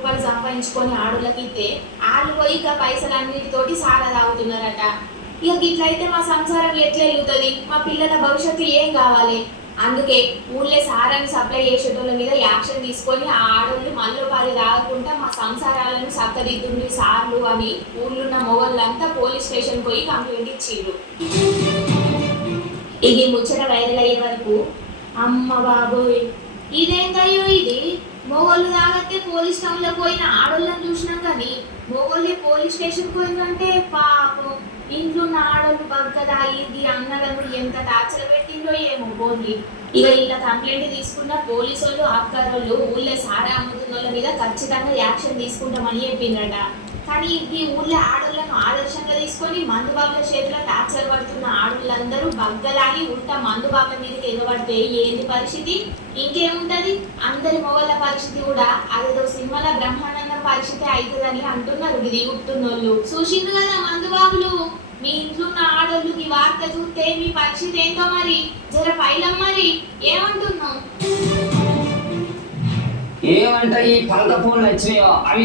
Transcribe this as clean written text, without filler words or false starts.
రూపాయలు సంపాదించుకొని ఆడోళ్ళకి ఇస్తే వాళ్ళు పోయి ఇక పైసలన్నిటితోటి సారా తాగుతున్నారట. ఇక ఇట్లయితే మా సంసారం ఎట్లా వెళ్తుంది, మా పిల్లల భవిష్యత్తు ఏం కావాలి? అందుకే ఊళ్ళో సారాన్ని సప్లై చేసేటోళ్ళ మీద యాక్షన్ తీసుకొని ఆ ఆడోళ్ళు మళ్ళీ పారి తాగకుండా మా సంసారాలను సక్కదిద్దుండి సార్లు అని ఊళ్ళున్న మొగళ్ళంతా పోలీస్ స్టేషన్ పోయి కంప్లైంట్ ఇచ్చిండ్రు. ఇది ముచ్చట వైరల్ అయ్యే వరకు అమ్మ బాబోయ్ ఇదేంటయ్యో ఇది, మొగోళ్ళు తాగತ್ತೆ పోలీస్ టౌన్లో పోయిన ఆడోళ్ళని చూసినాం కానీ మొగోళ్ళే పోలీస్ స్టేషన్ పోయిందంటే పాపం ఇంట్లో ఉన్న ఆడోళ్ళు బగ్గదా ఇది అన్నలను ఎంత టార్చర్ పెట్టిందో ఏమో పోండి. ఇక ఇలా కంప్లైంట్ తీసుకున్న పోలీసు వాళ్ళు అక్కరోళ్ళు ఊళ్ళో సారా అమ్ముతున్న వాళ్ళ మీద ఖచ్చితంగా యాక్షన్ తీసుకుంటామని చెప్పిందట. కానీ ఈ ఊళ్ళో ఆడోళ్ళను ఆదర్శంగా తీసుకొని మందుబాబుల చేతిలో టార్చర్ పడుతున్న ఆడోళ్ళందరూ బగ్గలాగి ఉల్టా మందుబాబుల మీదకి ఎగబడితే ఏంది పరిస్థితి? ఇంకేముంటది, అందరి మొగళ్ళ పరిస్థితి కూడా అదేదో సినిమాల బ్రహ్మానందం పరిస్థితి అవుతుందని అంటున్నారు ఇది ఉట్టున్నోళ్ళు. చూసిండ్రు కదా మందుబాబులు, మీ ఇంట్లో ఉన్న ఆడోళ్ళు ఈ వార్త చూస్తే మీ పరిస్థితి ఏంటో మరి జర పైలం మరి ఏమంటున్నావు? ఏమంట ఈ పాత ఫోన్లు వచ్చినాయో అవి